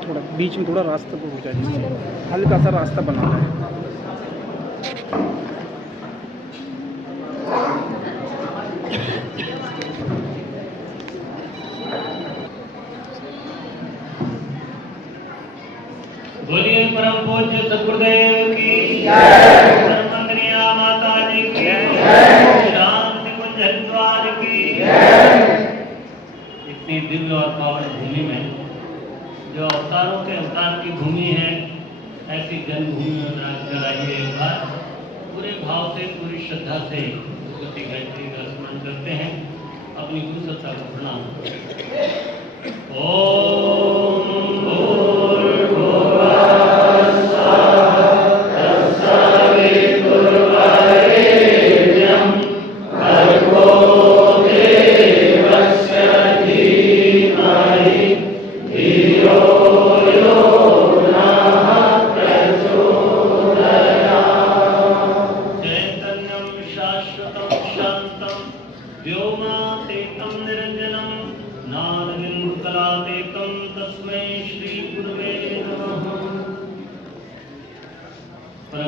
थोड़ा बीच में थोड़ा रास्ता हो जाए, जिससे हल्का सा रास्ता बना है। बोलिए परम पूज्य सद्गुरुदेव की जय, सर्वमंगलिया माता जी की जय, शांति कुंज हरिद्वार की जय। इतनी दिव्य और पावन भूमि में जो अवतारों के अवतार की भूमि है, ऐसी जन्मभूमि में राज कराइए। एक बार पूरे भाव से, पूरी श्रद्धा से भगवती गायत्री का स्मरण करते हैं, अपनी कुशलता को प्रणाम। ओम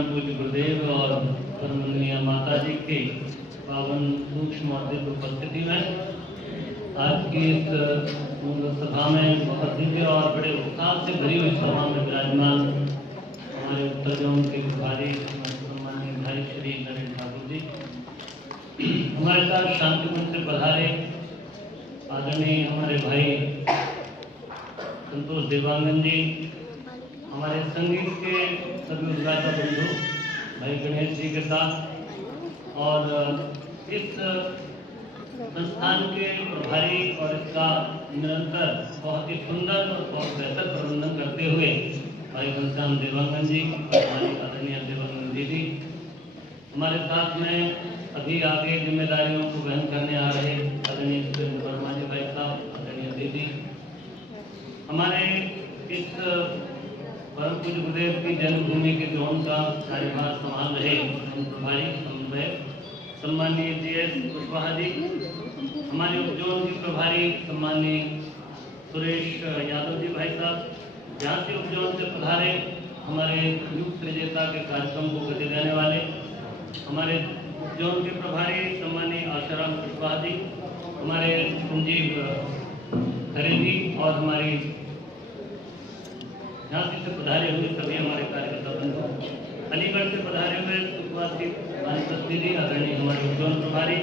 परम पूज्य गुरुदेव और परमंगनीय माता जी के पावन सूक्ष्म और दिव्य उपस्थिति में आज की इस सभा में बहुत दिव्य और बड़े उत्साह से भरी हुई सभा में विराजमान हमारे उत्तर जोन के प्रभारी सम्माननीय भाई श्री नरेंद्र ठाकुर जी, हमारे साथ शांतिकुंज से पधारे आदरणीय हमारे भाई संतोष देवांगन जी, हमारे संगीत के सभी उद्घाटक बंधु भाई गणेश जी के साथ और इस संस्थान के प्रभारी और इसका निरंतर बहुत ही सुंदर और बहुत बेहतर प्रबंधन करते हुए भाई घनश्याम देवांगन जी, हमारी आदरणीय देवांगन दीदी, हमारे साथ में अभी आगे जिम्मेदारियों को वहन करने आ रहे आदरणीय सुरेंद्र वर्मा जी भाई साहब, आदरणीय दीदी, हमारे इस परम पूज्य गुरुदेव की जन्मभूमि के जोन का कार्यभार संभाल रहे प्रभारी समन्वय सम्माननीय जीएस कुशवाहा जी, हमारे उपजोन के प्रभारी सम्माननीय सुरेश यादव जी भाई साहब, यहाँ से उपजोन से पधारे हमारे युग त्रिजेता के कार्यक्रम को गति देने वाले हमारे उपजोन के प्रभारी सम्माननीय आशाराम कुशवाहा जी, हमारे संजीव खरे जी और हमारी झांसी से पधारे हुए सभी हमारे कार्यकर्ता बंधु, अलीगढ़ से पधारे हुए सुखवासी मानस दीदी, आदरणीय हमारे उद्योन प्रभारी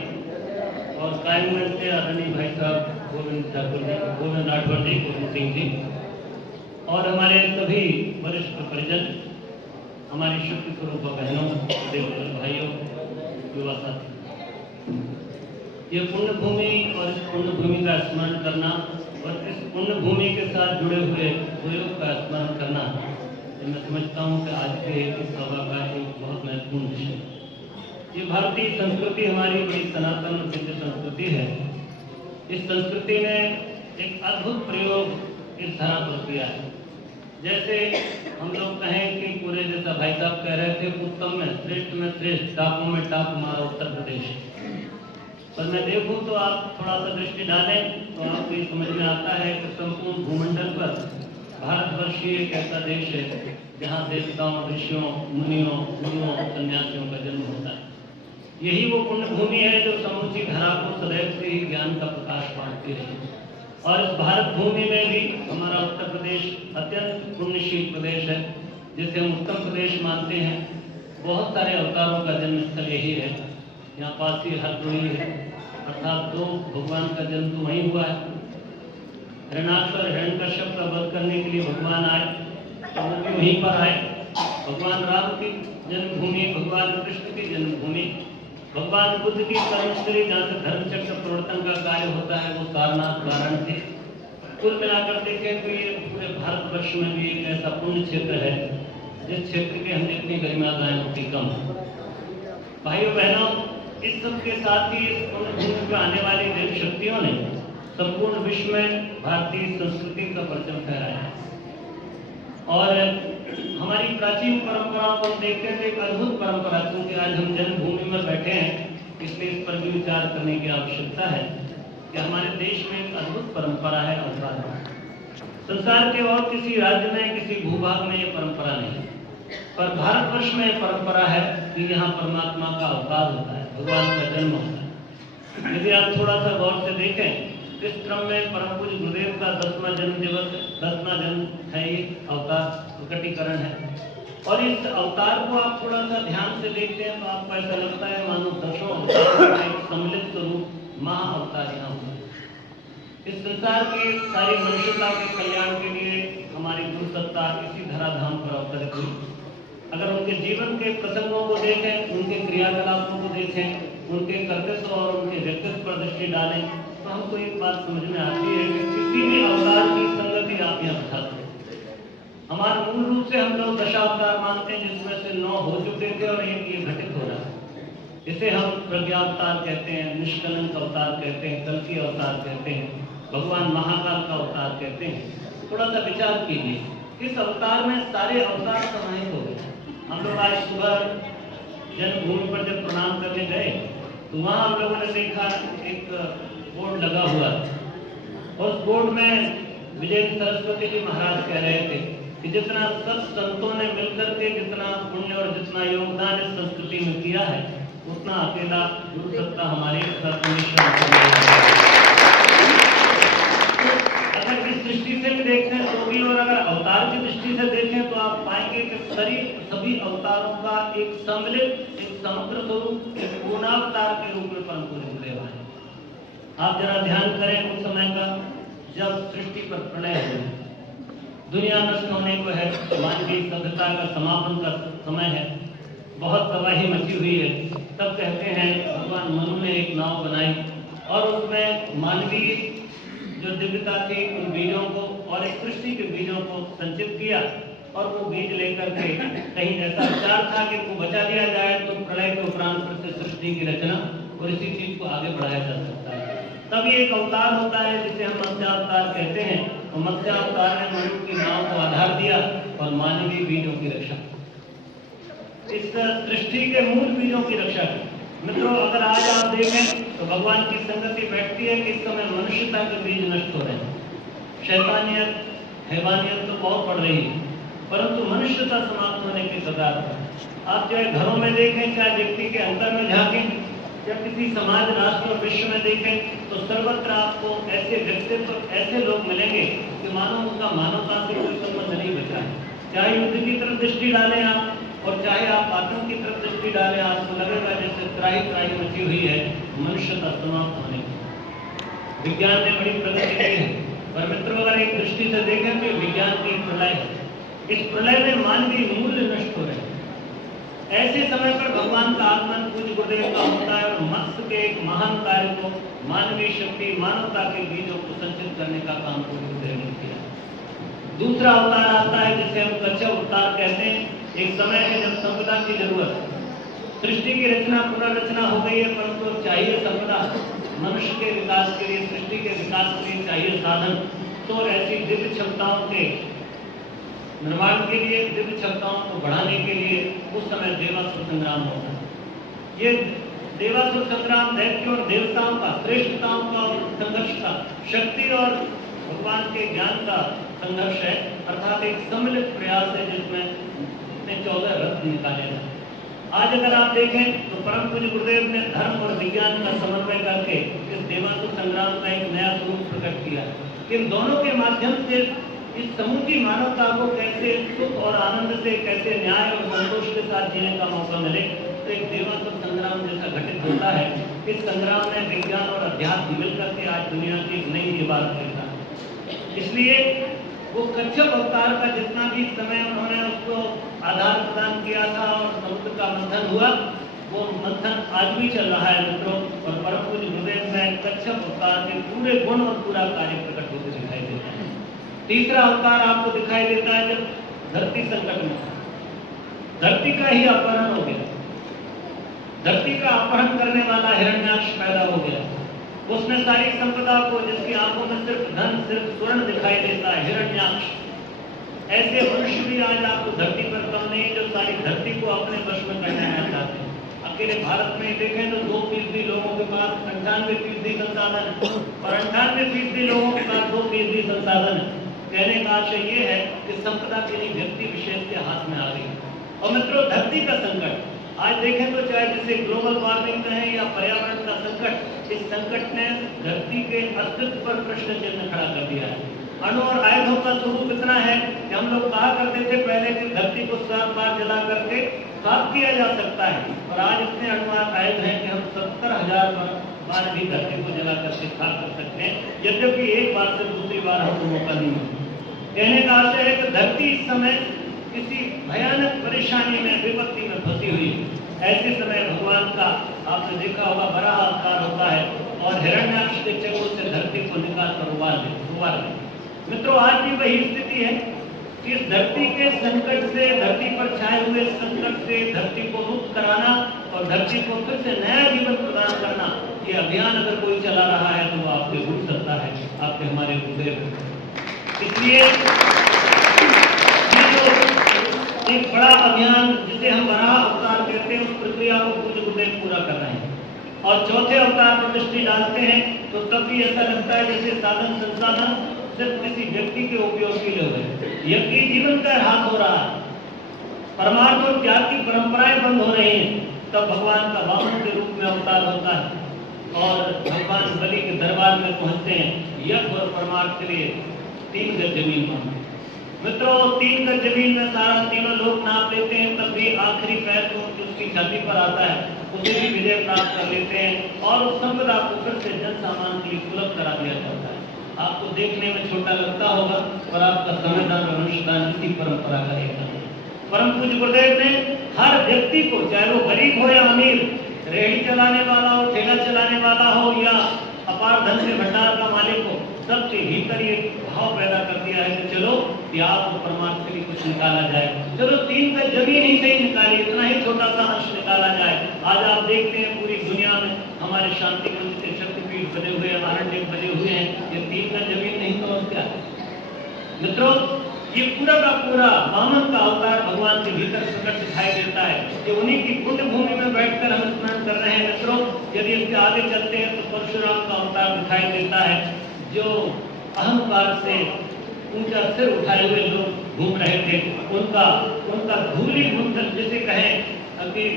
और कायमगंज से आदरणीय भाई साहब गोविंद ठाकुर जी, गोविंद राठौर जी, गोविंद सिंह जी और हमारे सभी वरिष्ठ परिजन, हमारी शक्ति स्वरूप बहनों, देवदल भाइयों, युवा साथी, ये पुण्य भूमि और इस पुण्य भूमि का स्मरण करना और इस पुण्य भूमि के साथ जुड़े हुए प्रयोग का स्मरण करना, मैं समझता हूँ कि आज के इस सभा का एक बहुत महत्वपूर्ण विषय। ये भारतीय संस्कृति हमारी बड़ी सनातन और दिव्य संस्कृति है। इस संस्कृति ने एक अद्भुत प्रयोग इस धरा पर किया है। जैसे हम लोग कहें कि पूरे जैसा भाई साहब कह रहे थे, उत्तम में श्रेष्ठ, टापों में टाप हमारा उत्तर प्रदेश। पर मैं देखूं तो आप थोड़ा सा दृष्टि डालें तो आपको ये समझ में आता है कि संपूर्ण भूमंडल पर भारतवर्ष ही एक ऐसा देश है जहाँ देवताओं, ऋषियों, मुनियों, गुरुओं, सन्यासियों का जन्म होता है। यही वो पुण्य भूमि है जो समूची धरा को सदैव से ही ज्ञान का प्रकाश बांटती रही। और इस भारत भूमि में भी हमारा उत्तर प्रदेश अत्यंत पुण्यशील प्रदेश है, जिसे हम उत्तम प्रदेश मानते हैं। बहुत सारे अवतारों का जन्म स्थल यही है। यहाँ पास ही हरदोई है, अर्थात दो भगवान का जन्म तो वहीं हुआ है। हिरण्याक्ष और हिरण्यकश्यप का वध करने के लिए भगवान आए तो वो भी वहीं पर आए। भगवान राम की जन्मभूमि, भगवान कृष्ण की जन्मभूमि, भगवान बुद्ध की कर्मस्थली जहाँ से धर्मचक्र प्रवर्तन का कार्य होता है वो सारनाथ वाराणसी। कुल मिलाकर देखें तो ये पूरे भारतवर्ष में भी एक ऐसा पुण्य क्षेत्र है जिस क्षेत्र के हम जितनी गरिमा गाएं उतनी कम। भाइयों बहनों, इस सब के साथ ही इस पुण्य भूमि पर आने वाली देव शक्तियों ने संपूर्ण विश्व में भारतीय संस्कृति का परचम फहराया और हमारी प्राचीन परंपराओं को देखते हैं। एक अद्भुत परंपरा, क्योंकि आज हम जन्मभूमि में बैठे हैं इसलिए इस पर भी विचार करने की आवश्यकता है कि हमारे देश में एक अद्भुत परंपरा है अवतार। संसार के और किसी राज्य में, किसी भूभाग में ये परंपरा नहीं, पर भारतवर्ष में परंपरा है कि यहाँ परमात्मा का अवतार होता है, भगवान का जन्म होता है। यदि आप थोड़ा सा गौर से देखें, इस क्रम में परम पूज्य गुरुदेव का 10वां जन्म दिवस, 10वां जन्म है, ये अवतार प्रकटीकरण है। और इस अवतार को आप थोड़ा सा ध्यान से देखते हैं तो आपको ऐसा लगता है मानो 10 अवतार का एक सम्मिलित स्वरूप महाअवतार यहाँ हुआ। इस संसार की सारी मनुष्यता के कल्याण के लिए हमारी गुरु सत्ता इसी धराधाम पर अवतरित हुई। अगर उनके जीवन के प्रसंगों को देखें, उनके क्रियाकलापों को देखें, उनके कर्तव्य और उनके व्यक्तित्व पर दृष्टि डालें तो हमको एक बात समझ में आती है कि किसी भी अवतार की संगति आप यहाँ बता सकते। हमारा मूल रूप से हम लोग दशावतार मानते हैं, जिसमें से 9 हो चुके थे और एक ये घटित हो रहा है। इसे हम प्रज्ञावतार कहते हैं, निष्कलंक अवतार कहते हैं, कल्कि अवतार कहते हैं, भगवान महाकाल का अवतार कहते हैं। थोड़ा सा विचार कीजिए, इस अवतार में सारे अवतार समाहित हो गए। हम लोग आज सुबह जन्मभूमि पर जब प्रणाम करने गए तो वहाँ हम लोगों ने देखा एक बोर्ड लगा हुआ। उस बोर्ड में विजय सरस्वती जी महाराज कह रहे थे कि जितना सब संतों ने मिलकर के जितना पुण्य और जितना योगदान इस संस्कृति में किया है, उतना अकेला गुरु सत्ता हमारे साथ अगर इस दृष्टि से भी देखें तो भी, और अगर अवतार की दृष्टि से देखें तो आप पाएंगे कि सभी अवतारों का एक सम्मिलित, एक समग्र स्वरूप, एक पूर्णावतार के रूप में परम पूज्य गुरुदेव है। आप जरा ध्यान करें उस समय का जब सृष्टि पर प्रलय हुआ, दुनिया नष्ट होने को है, मानवीय सभ्यता का समापन का समय है, बहुत तबाही मची हुई है। तब कहते हैं भगवान मनु ने एक नाव बनाई और उसमें मानवीय जो दिव्यता थी उन बीजों को और एक सृष्टि के बीजों को संचित किया, और वो बीज लेकर के कहीं ऐसा विचार था कि वो बचा लिया जाए तो प्रलय के उपरांत फिर से सृष्टि की रचना और इसी चीज को आगे बढ़ाया जा सकता है। तब ये एक अवतार होता है जिसे हम मत्स्यावतार कहते हैं, और मत्स्यावतार ने मनु की नाव को आधार दिया और मानवीय बीजों की रक्षा, इस सृष्टि के मूल बीजों की रक्षा की। मित्रों, अगर आज आप देखें तो भगवान की संगति बैठती है कि इस समय मनुष्यता के बीज नष्ट हो रहे हैं, शैतानियत, हैवानियत तो बहुत बढ़ रही है, परंतु मनुष्यता समाप्त होने के कगार पर। आप चाहे घरों में देखें, चाहे व्यक्ति के अंदर में झांकें, या किसी समाज, राष्ट्र और विश्व में देखें, तो सर्वत्र आपको ऐसे व्यक्तित्व, ऐसे लोग मिलेंगे कि मानो उनका मानवता से कोई संबंध नहीं बचा है। चाहे युद्ध की तरफ दृष्टि डालें आप, और चाहे आप आतंक की तरफ दृष्टि डालें, आपको लगेगा जैसे त्राही त्राही मची हुई है मनुष्यता समाप्त होने की। विज्ञान ने बड़ी प्रगति की है, पर मित्रों अगर एक दृष्टि से देखें तो विज्ञान की प्रलय है, इस प्रलय में मानवीय मूल्य नष्ट हो रहे हैं। ऐसे समय पर भगवान का आगमन पूज्य गुरुदेव का होता है और मत्स्य के एक महान कार्य को, मानवीय शक्ति, मानवता के बीजों को संचित करने का काम पूज्य गुरुदेव ने किया। दूसरा अवतार आता है जिसे हम कच्छ अवतार कहते हैं। एक समय है जब संपदा की जरूरत है, सृष्टि की रचना, पुनर्रचना हो गई है, परंतु चाहिए संपदा, मनुष्य के विकास के लिए, सृष्टि के विकास के लिए चाहिए साधन। तो ऐसी दिव्य क्षमताओं के निर्माण के लिए, दिव्य क्षमताओं को बढ़ाने के लिए उस समय देवासुर संग्राम होता है। ये देवासुर संग्राम दैत्यों और देवताओं का, श्रेष्ठताओं का और संघर्ष का, शक्ति और भगवान के ज्ञान का संघर्ष है, अर्थात एक सम्मिलित प्रयास है जिसमें 14 रत्न निकाले गए। आज अगर आप देखें तो परम पूज्य गुरुदेव ने धर्म और विज्ञान का समन्वय करके इस देवासुर संग्राम का एक नया स्वरूप प्रकट किया। इन दोनों के माध्यम से इस समूची मानवता को कैसे सुख और आनंद से, कैसे न्याय और संतोष के साथ जीने का मौका मिले, तो एक देवासुर संग्राम जैसा घटित होता है। इस संग्राम में विज्ञान और अध्यात्म मिलकर के आज दुनिया की एक नई इबारत करता है। इसलिए वो कच्छप अवतार का जितना भी समय उन्होंने उसको आधार प्रदान किया था और समुद्र का मंथन हुआ, वो मंथन आज भी चल रहा है मित्रों। और परम पूज्य गुरुदेव में कच्छप अवतार के पूरे गुण और पूरा कार्य प्रकट होते दिखाई देता है। तीसरा अवतार आपको दिखाई देता है जब धरती संकट में, धरती का ही अपहरण हो गया, धरती का अपहरण करने वाला हिरण्याक्ष पैदा हो गया। उसने सारी संपदा को, जिसकी आंखों में सिर्फ धन, सिर्फ स्वर्ण दिखाई देता है, हिरण्याक्ष। ऐसे मनुष्य भी आज आपको धरती पर कम नहीं जो सारी धरती को अपने वश में करना चाहते हैं। अकेले भारत में देखें तो 2% लोगों के पास 98% संसाधन है, और 98% लोगों के पास 2% संसाधन है। कहने का आशय ये है कि संपदा किसी व्यक्ति विशेष के हाथ में आ गई। और मित्रों, धरती का संकट आज देखें तो चाहे जिसे ग्लोबल वार्मिंग कहें या पर्यावरण का संकट, इस संकट ने धरती के अस्तित्व पर प्रश्न चिन्ह खड़ा कर दिया है। अणु और आयुधों का स्वरूप इतना है कि हम लोग कहा करते थे पहले कि धरती को 7 बार जला करके साफ किया जा सकता है, और आज इतने अणु और आयुध हैं कि हम 70,000 बार भी धरती को जला करके साफ कर सकते हैं, यद्यपि एक बार से दूसरी बार हमको मौका नहीं मिलता। कहने का आशय है कि धरती इस समय किसी भयानक परेशानी में, विपत्ति में फंसी हुई। ऐसे समय भगवान का आपने देखा होगा बड़ा अवतार होता है और हिरण्याक्ष के चक्रों से धरती को निकाल कर उबार दे। मित्रों, आज भी वही स्थिति है कि इस धरती के संकट से, धरती पर छाए हुए संकट से धरती को मुक्त कराना और धरती को फिर से नया जीवन प्रदान करना, ये अभियान अगर कोई चला रहा है तो वो आपके गुरु सत्ता है, आपके हमारे गुरुदेव। इसलिए एक बड़ा अभियान जिसे हम बड़ा अवतार कहते हैं, उस प्रक्रिया को पूज्य गुरुदेव पूरा कर रहे हैं। और चौथे अवतार पर दृष्टि डालते हैं तो तब भी ऐसा लगता है जैसे साधन संसाधन सिर्फ किसी व्यक्ति के उपयोग के लिए हुए। व्यक्ति जीवन का ह्रास हो रहा है, परमार्थ और त्याग की परंपराएं बंद हो रही हैं, तब भगवान का वामन के रूप में अवतार होता है और भगवान बलि के दरबार में पहुंचते हैं। यज्ञ और परमार्थ के लिए 3 गज जमीन मांगते। मित्रों, 3 गज जमीन में सारा तीनों लोग नाप लेते हैं, तब भी आखिरी पैर को उसकी छाती पर आता है, उसे भी विजय प्राप्त कर लेते हैं और उस संपदा को फिर से जन सामान के लिए सुलभ करा दिया जाता है। आपको देखने में छोटा लगता होगा, पर आपका संविधान और अनुष्ठान इसी परंपरा का एक है। परम पूज्य गुरुदेव ने हर व्यक्ति को, चाहे वो गरीब हो या अमीर, रेहड़ी चलाने वाला हो, ठेला चलाने वाला हो या अपार धन के भंडार का मालिक हो, सबके भीतर ये भाव पैदा कर दिया है कि चलो त्याग और परमार्थ के लिए कुछ निकाला जाए। चलो 3 गज जमीन ही सही निकाली, इतना ही छोटा सा अंश निकाला जाए। आज आप देखते हैं पूरी दुनिया में हमारे शांति कुंज के शक्तिपीठ बने हुए, आरण्य बने हुए हैं, ये 3 गज जमीन नहीं तो क्या। मित्रों, ये पूरा का पूरा वामन का अवतार भगवान के भीतर प्रकट दिखाई देता है कि उन्हीं की पुण्य भूमि में बैठकर हम स्मरण कर रहे हैं। मित्रों, यदि इसके आगे चलते हैं तो परशुराम का अवतार दिखाई देता है, जो अहंकार से ऊंचा सिर उठाए हुए लोग घूम रहे थे, उनका धूली गुंजन जिसे कहें कि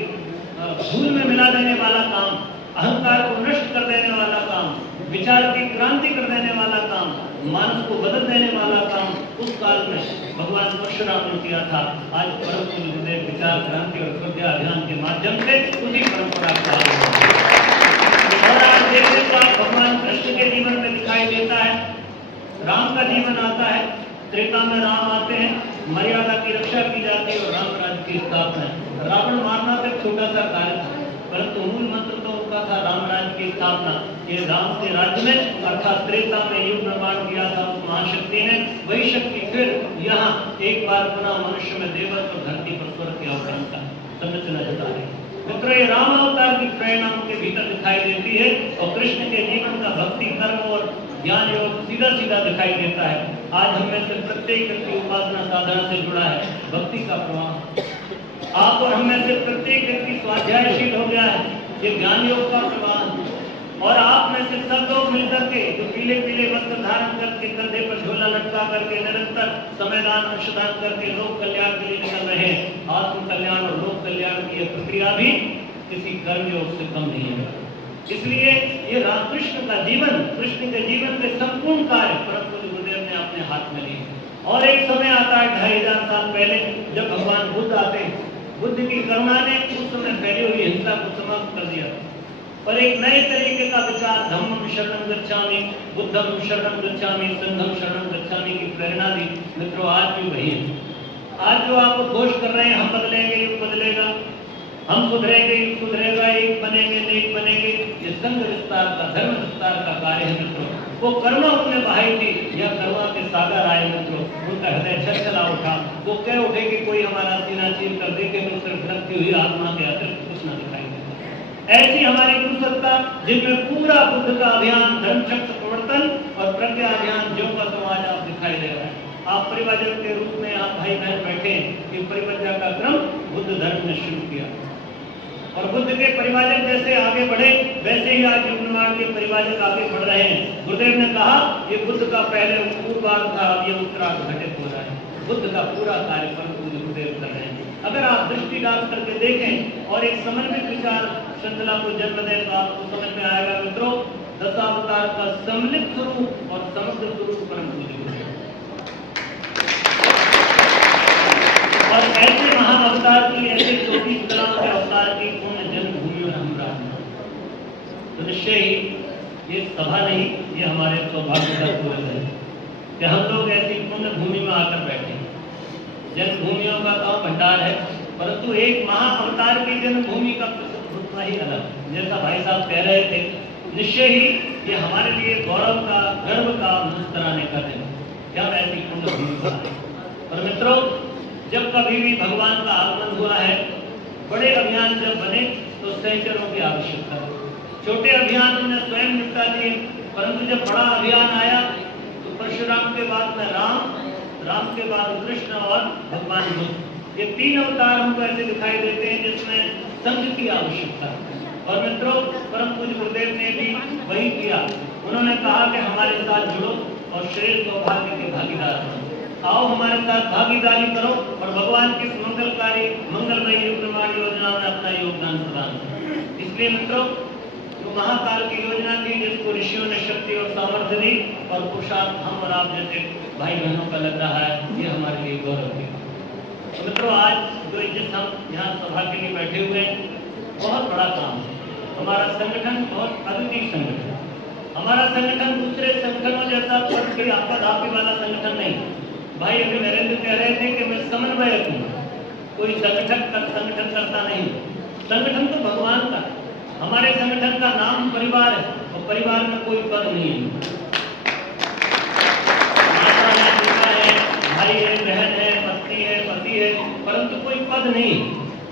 धूल में मिला देने वाला काम, अहंकार को नष्ट कर देने वाला काम, विचार की क्रांति कर देने वाला काम, मानस को बदल देने वाला काम उस काल में भगवान परशुराम ने किया था। आज परम पूज्य गुरुदेव विचार क्रांति और प्रज्ञा अभियान के माध्यम से उसी परंपरा का और आज देखने का भगवान कृष्ण के जीवन में दिखाई देता है। राम का जीवन आता है, त्रेता में राम आते हैं, मर्यादा की रक्षा की जाती है और राम राज्य की स्थापना। रावण मारना तो एक छोटा सा कार्य था, परंतु मूल मंत्र तो उनका था राम राज्य की स्थापना। ये राम के राज्य में अर्थात त्रेता में युग निर्माण किया था उस महाशक्ति ने, वही शक्ति फिर यहाँ एक बार पुनः मनुष्य में देवत्व और धरती पर स्वर्ग के अवतरण का संरचना जता रही है। मित्रों, ये राम अवतार की प्रेरणा उनके भीतर दिखाई देती है और कृष्ण के जीवन का भक्ति, कर्म और ज्ञान योग सीधा सीधा दिखाई देता है। आज हमें से प्रत्येक व्यक्ति उपासना साधना से जुड़ा है, भक्ति का प्रवाह। आप और हमें से प्रत्येक व्यक्ति स्वाध्यायशील हो गया है, ये ज्ञान योग का प्रवाह। और आप में से सब लोग मिलकर के जो पीले पीले वस्त्र धारण करके, कंधे पर झोला लटका करके निरंतर समयदान अंशदान करके लोक कल्याण के लिए निकल रहे हैं। आत्म कल्याण और लोक कल्याण की यह प्रक्रिया भी किसी कर्म योग से कम नहीं है। इसलिए ये राम कृष्ण का जीवन, कृष्ण के जीवन के संपूर्ण कार्य परम पूज्य गुरुदेव ने अपने हाथ में लिए। और एक समय आता है 2500 साल पहले, जब भगवान बुद्ध आते हैं। बुद्ध की करुणा ने उस समय फैली हुई हिंसा को समाप्त कर दिया और एक नए तरीके का विचार, धम्मं शरणं गच्छामि, बुद्धं शरणं गच्छामि, संघं शरणं गच्छामि की प्रेरणा दी। मित्रों, आज भी वही है। आज जो आप घोष कर रहे हैं हम बदलेंगे, युग बदलेगा, हम सुधरेंगे, युग सुधरेगा, एक बनेंगे, नेक बनेंगे, ये संघ विस्तार का, धर्म विस्तार का कार्य है। मित्रों, वो कर्मा उनने बहाई थी, यह कर्मा के सागर आए। मित्रों, उनका हृदय छलछला उठा, वो कह उठे कि कोई हमारा सीना चीर कर देखे तो सिर्फ धड़कती हुई आत्मा के अतिरिक्त कुछ न दिखाई देता। ऐसी हमारी गुरुसत्ता, जिनमें पूरा बुद्ध का अभियान, धर्म चक्र प्रवर्तन और प्रज्ञा अभियान जो का समाज आप दिखाई दे रहा है। आप परिवाजक के रूप में आप भाई बहन बैठे, ये परिवज्ञा का क्रम बुद्ध धर्म ने शुरू किया और बुद्ध के परिवाजक जैसे आगे बढ़े वैसे ही आज युग निर्माण के परिवाजक आगे बढ़ रहे हैं। गुरुदेव ने कहा ये बुद्ध का पहले पूर्वार्ध था, अब ये उत्तरार्ध घटित हो रहा है। बुद्ध का पूरा कार्यक्रम गुरुदेव कर रहे हैं। अगर आप दृष्टि डाल करके देखें और एक समन्वित विचार श्रृंखला को जन्म दें तो आपको समझ में आएगा। मित्रों, दशावतार का सम्मिलित स्वरूप और समग्र स्वरूप परम पूज्य गुरुदेव और ऐसे महाअवतार की, ऐसे 24 कलाओं के अवतार की पूर्ण जन्मभूमि और हम राज। तो निश्चय ही ये सभा नहीं, ये हमारे सौभाग्य का सूरज है कि हम लोग ऐसी पुण्य भूमि में आकर बैठे। जन्मभूमियों का तो भंडार है, परंतु एक महाअवतार की जन्मभूमि का उतना ही अलग। जैसा भाई साहब कह रहे थे, निश्चय ही ये हमारे लिए गौरव का, गर्व का, मुस्कुराने का दिन क्या ऐसी पुण्य भूमि पर आए। और मित्रों, जब कभी भी भगवान का आगमन हुआ है, बड़े अभियान जब बने तो सहचरों की आवश्यकता है। छोटे अभियान उन्हें स्वयं निपटा दिए, परंतु जब बड़ा अभियान आया तो परशुराम के बाद में राम के बाद कृष्ण और भगवान बुद्ध, ये 3 अवतार हमको ऐसे दिखाई देते हैं जिसमें संघ की आवश्यकता है। और मित्रों, परम पूज्य गुरुदेव ने भी वही किया। उन्होंने कहा कि हमारे साथ जुड़ो, और श्रेष्ठ सौभाग्य के भागीदार बनो। आओ हमारे साथ भागीदारी करो और भगवान की मंगलकारी मंगलमय युग निर्माण योजना में अपना योगदान प्रदान करो। इसलिए मित्रों, जो महाकाल की योजना थी, जिसको ऋषियों ने शक्ति और सामर्थ्य दी और पुरुषार्थ हम और आप जैसे भाई बहनों का लग रहा है, ये हमारे लिए गौरव की। तो मित्रों, आज जो जिस हम यहाँ सभा के लिए बैठे हुए हैं, बहुत बड़ा काम है। हमारा संगठन बहुत अद्वितीय संगठन है। हमारा संगठन दूसरे संगठनों जैसा पद की आपाधापी वाला संगठन नहीं। भाई अभी नरेंद्र कह रहे थे कि मैं समन्वयक हूँ, कोई संगठन करता नहीं। संगठन तो भगवान का। हमारे संगठन का नाम परिवार है और परिवार में कोई पद नहीं है। माता है, पिता है, भाई है, बहन है, पत्नी है, पति है, परंतु कोई पद नहीं,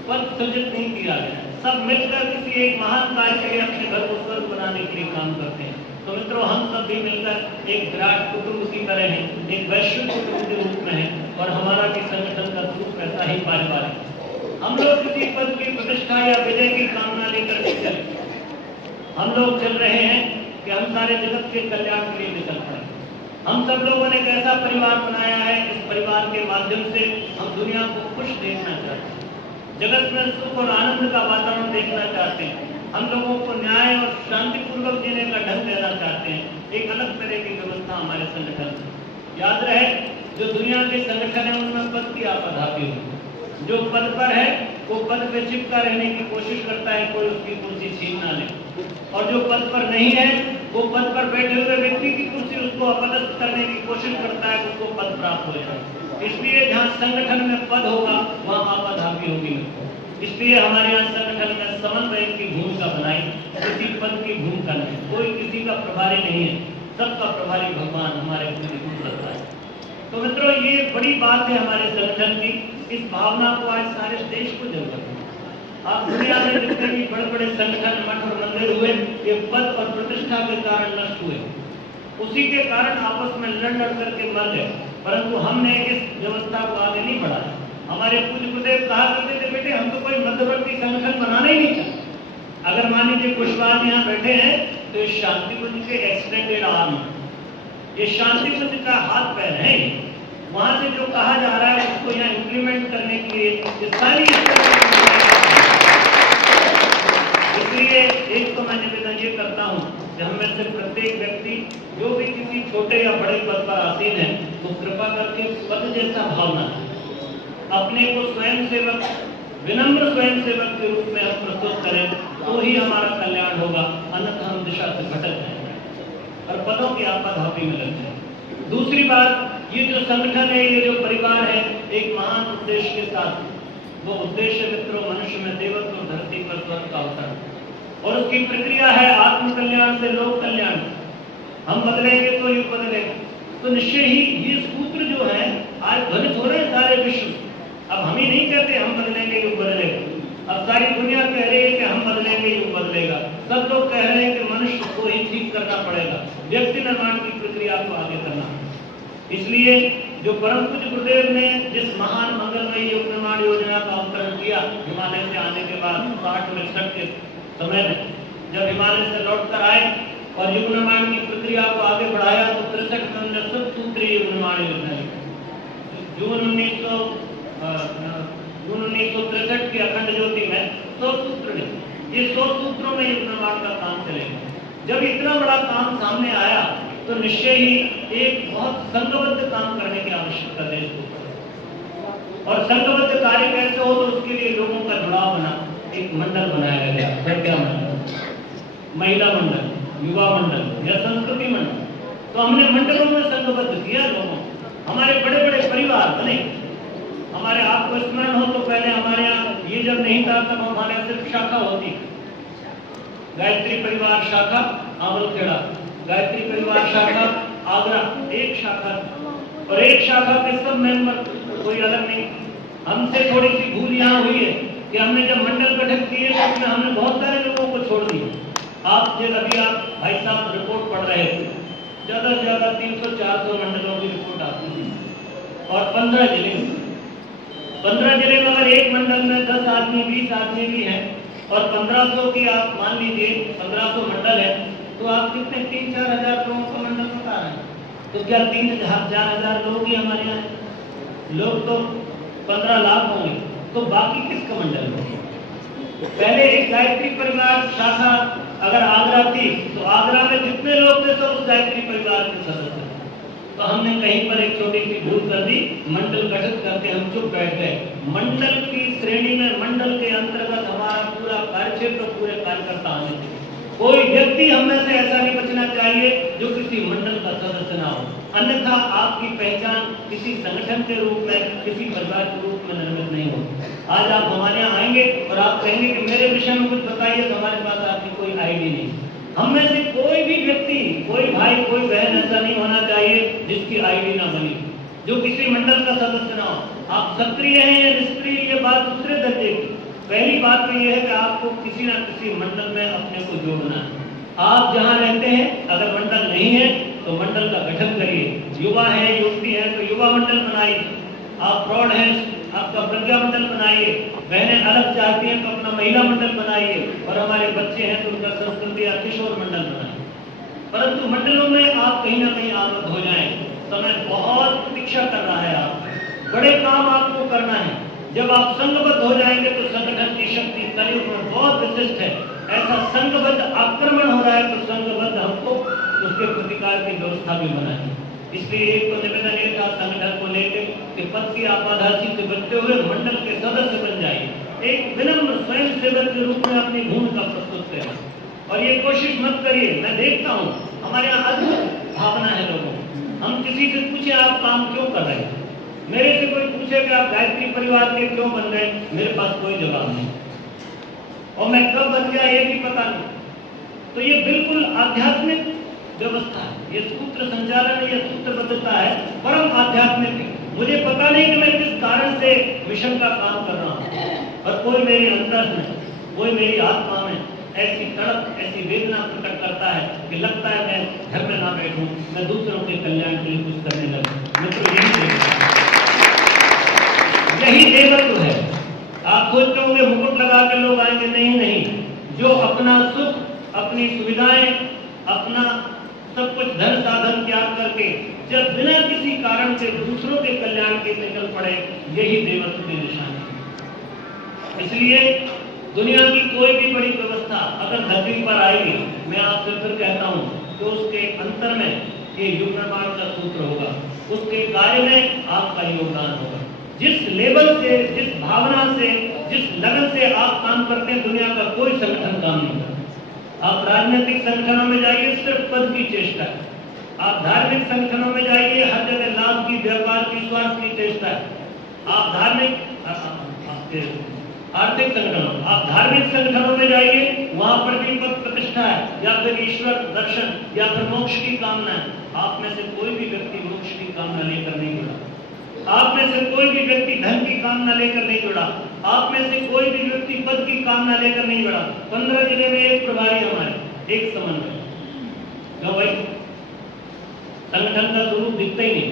पद सृजित नहीं किया गया। सब मिलकर किसी एक महान कार्य के लिए अपने घर को स्वर्ग बनाने के लिए काम करते हैं। तो मित्रों, हम सब भी मिलकर एक विराट कुटुंब की तरह हैं, एक वैश्विक कुटुंब के रूप में है और हमारा भी संगठन का रूप ऐसा ही पारिवारिक। हम लोग किसी पद की प्रतिष्ठा या विजय की कामना लेकर के चले। हम लोग चल रहे हैं कि हम सारे जगत के कल्याण के लिए निकल पड़े। हम सब लोगों ने एक ऐसा परिवार बनाया है, इस परिवार के माध्यम से हम दुनिया को खुश देखना चाहते हैं, जगत में सुख और आनंद का वातावरण देखना चाहते हैं। हम लोगों को न्याय और शांतिपूर्वक जीने का ढंग देना चाहते हैं। एक अलग तरह की व्यवस्था हमारे संगठन में। याद रहे, जो दुनिया के संगठन है उनमें पद की आपाधापी होती है। जो पद पर है वो पद पे चिपका रहने की कोशिश करता है, कोई उसकी कुर्सी छीन ना ले। और जो पद पर नहीं है, वो पद पर बैठे हुए व्यक्ति की कुर्सी उसको अपदस्थ करने की कोशिश करता है, उसको पद प्राप्त हो जाए। इसलिए जहाँ संगठन में पद होगा वहाँ आपाधापी होगी। इसलिए हमारे यहाँ संगठन में समन्वय की भूमिका बनाई, किसी पद की भूमिका नहीं। कोई किसी का प्रभारी नहीं है, सबका प्रभारी भगवान हमारे करता है। तो मित्रों, ये बड़ी बात है हमारे संगठन की। इस भावना को आज सारे देश को जरूरत है। आप दुनिया में जितने भी बड़े बड़े संगठन, मठ और मंदिर हुए, ये पद और प्रतिष्ठा के कारण नष्ट हुए। उसी के कारण आपस में लड़ करके मर गए। परंतु हमने इस व्यवस्था को आगे नहीं बढ़ाया। हमारे पूज्य गुरुदेव कहा करते थे, बेटे हम तो कोई मध्यवर्ती संगठन बनाना ही नहीं चाहते। अगर मान लीजिए कुशवाहा यहाँ बैठे हैं तो ये शांतिकुंज के एक्सटेंडेड आर्म, ये शांतिकुंज का हाथ पैर है। वहां से जो कहा जा रहा है उसको यहाँ इम्प्लीमेंट करने के लिए सारी। इसलिए एक तो मैं निवेदन ये करता हूँ कि हम में से प्रत्येक व्यक्ति जो भी किसी छोटे या बड़े पद पर आसीन है, वो कृपा करके पद जैसा भावना अपने को स्वयं सेवक, विनम्र स्वयं सेवक के रूप में हम प्रस्तुत करें, तो ही हमारा कल्याण होगा। अन्यथा हम दिशा से भटक जाएंगे और पदों की आपाधापी में लग जाएंगे। दूसरी बात, ये जो संगठन है, ये जो परिवार है, एक महान उद्देश्य के साथ। वो उद्देश्य मित्रों, मनुष्य में देवत्व और धरती पर स्वर्ग का अवतरण, और उसकी प्रक्रिया है आत्म कल्याण से लोक कल्याण। हम बदलेंगे तो युग बदलेगा। तो निश्चय ही ये सूत्र जो है आज ध्वनित हो रहे हैं सारे विश्व। अब हम ही नहीं कहते हम बदलेंगे युग बदलेगा, अब सारी दुनिया कह रही है कि हम बदलेंगे युग बदलेगा। सब लोग कह रहे हैं कि मनुष्य को ही ठीक करना पड़ेगा, व्यक्ति निर्माण की प्रक्रिया को आगे करना। इसलिए जो परम पूज्य गुरुदेव ने जिस महान मंगलमय युग निर्माण योजना का अवतरण किया, हिमालय से आने के बाद 60 के समय में जब हिमालय से लौटकर आए और युग निर्माण की प्रक्रिया को आगे बढ़ाया, तो 63 में हमने सूत्रीय युग निर्माण योजना जून 1963 की अखंड ज्योति में 100 सूत्र ने, ये 100 सूत्रों में युग निर्माण का काम चलेगा। जब इतना बड़ा काम सामने आया तो निश्चय ही एक बहुत संघबद्ध काम करने की आवश्यकता देश को। और संघबद्ध कार्य कैसे हो, तो उसके लिए लोगों का जुड़ाव बना, एक मंडल बनाया गया। क्या मंडल? महिला मंडल, युवा मंडल या संस्कृति मंडल। तो हमने मंडलों में संघबद्ध किया लोगों। हमारे बड़े बड़े परिवार बने। हमारे आपको स्मरण हो तो पहले हमारे यहाँ ये जब नहीं था तब हमारे यहाँ सिर्फ शाखा होती, गायत्री परिवार शाखा आमलखेड़ा, गायत्री परिवार शाखा आगरा, एक शाखा, और एक शाखा के सब मेंबर कोई अलग नहीं। हमसे थोड़ी सी भूल यहाँ हुई है कि हमने जब मंडल गठित किए तो उसमें हमने बहुत सारे लोगों को छोड़ दिया। आप जब अभी आप भाई साहब रिपोर्ट पढ़ रहे थे, ज्यादा से ज्यादा 300-400 मंडलों की रिपोर्ट आती थी और 15 जिले में अगर एक मंडल में 10 आदमी 20 आदमी भी हैं और 1500 की आप मान लीजिए 1500 मंडल है, तो आप कितने 3-4 हजार लोगों का मंडल बता रहे हैं। तो क्या 3,000-4,000 लोग ही हमारे यहाँ हैं? लोग तो 15 लाख होंगे, तो बाकी किसका मंडल होगा? पहले एक गायत्री परिवार शाखा अगर आगरा थी तो आगरा में जितने लोग थे सब उस गायत्री परिवार के सदस्य थे। तो हमने कहीं पर एक छोटी सी भूल कर दी, मंडल गठित करके हम चुप बैठ गए। मंडल की श्रेणी में, मंडल के अंतर्गत हमारा पूरा कार्यक्षेत्र, पूरे कार्यकर्ता आने चाहिए। कोई व्यक्ति हमें से ऐसा नहीं बचना चाहिए जो किसी मंडल का सदस्य ना हो, अन्यथा आपकी पहचान किसी संगठन के रूप में, किसी परिवार के रूप में निर्मित नहीं हो। आज आप हमारे यहाँ आएंगे और आप कहेंगे कि मेरे विषय में कुछ बताइए, तो हमारे पास आपकी कोई आईडी नहीं। हम में से कोई भी व्यक्ति, कोई भाई, कोई बहन ऐसा नहीं होना चाहिए जिसकी आईडी ना बनी, जो किसी मंडल का सदस्य ना हो। आप सक्रिय हैं या निष्क्रिय, ये बात दूसरे दर्जे की। पहली बात तो ये है कि आपको किसी ना किसी मंडल में अपने को जोड़ना है। आप जहाँ रहते हैं अगर मंडल नहीं है तो मंडल का गठन करिए। युवा है, युवती है तो युवा मंडल बनाइए। आप प्रौढ़ हैं, आपका प्रज्ञा मंडल बनाइए। बहनें अलग चाहती हैं तो अपना महिला मंडल बनाइए, और हमारे बच्चे हैं तो उनका संस्कृति या किशोर मंडल बनाइए। परंतु मंडलों में आप कहीं ना कहीं आबद्ध हो जाएं। समय बहुत प्रतीक्षा कर रहा है, आप बड़े काम आपको करना है। जब आप संघबद्ध हो जाएंगे तो संगठन की शक्ति कलयुग में बहुत विशिष्ट है। ऐसा संघबद्ध आक्रमण हो रहा है तो संघबद्ध हमको उसके प्रतिकार की व्यवस्था भी बनानी। इसलिए एक तो निवेदन ये था संगठन को लेकर कि पद की आपाधाची से बचते हुए मंडल के सदस्य बन जाइए। एक विनम्र स्वयं सेवक के रूप में अपनी भूमिका प्रस्तुत करें, और ये कोशिश मत करिए। मैं देखता हूँ हमारे यहाँ अद्भुत भावना है लोगों, हम किसी से पूछे आप काम क्यों कर रहे हैं, मेरे से कोई पूछे कि आप गायत्री परिवार के क्यों बन गए, मेरे पास कोई जवाब नहीं, और मैं कब बन गया ये भी पता नहीं। तो ये बिल्कुल आध्यात्मिक व्यवस्था है, ये सूत्र संचालन, ये सूत्रबद्धता है, परम आध्यात्मिक है। मुझे पता नहीं कि मैं किस कारण से मिशन का काम कर रहा हूँ, और कोई मेरे अंतर में, कोई मेरी आत्मा में ऐसी तड़प, ऐसी वेदना प्रकट करता है कि लगता है मैं घर में ना बैठूं, मैं दूसरों के कल्याण के लिए कुछ करने लगूं। मित्रों, यही देवत्व है। आप सोचते होंगे मुकुट लगा के लोग आएंगे, नहीं नहीं, जो अपना सुख, अपनी सुविधाएं, अपना सब कुछ धन साधन त्याग करके जब बिना किसी कारण से दूसरों के कल्याण के लिए चल पड़े, यही देवत्व की निशानी है। इसलिए दुनिया की कोई भी बड़ी व्यवस्था अगर धरती पर आएगी, मैं आपसे फिर कहता हूं कि उसके अंतर में ये युग निर्माण का सूत्र होगा, उसके कार्य में आपका योगदान होगा। जिस लेवल से, जिस भावना से, जिस लगन से आप काम करते हैं, दुनिया का कोई संगठन काम नहीं करता। आप राजनीतिक संगठनों में जाइए, सिर्फ पद की चेष्टा है। आप धार्मिक संगठनों में जाइए, हर जगह लाभ की, व्यापार की, स्वार्थ की चेष्टा है। आप धार्मिक आर्थिक संगठनों, आप धार्मिक संगठनों में जाइए, वहां पर भी पद प्रतिष्ठा है, या फिर ईश्वर दर्शन, या फिर मोक्ष की कामना है। आप में से कोई भी व्यक्ति मोक्ष की कामना लेकर नहीं जुड़ा, आप में से कोई भी व्यक्ति धन की कामना लेकर नहीं जुड़ा, आप में से कोई भी व्यक्ति पद की कामना लेकर नहीं जुड़ा। 15 जिले में एक प्रभारी हमारे, एक समन्वय, जो भाई संगठन का स्वरूप दिखता ही नहीं,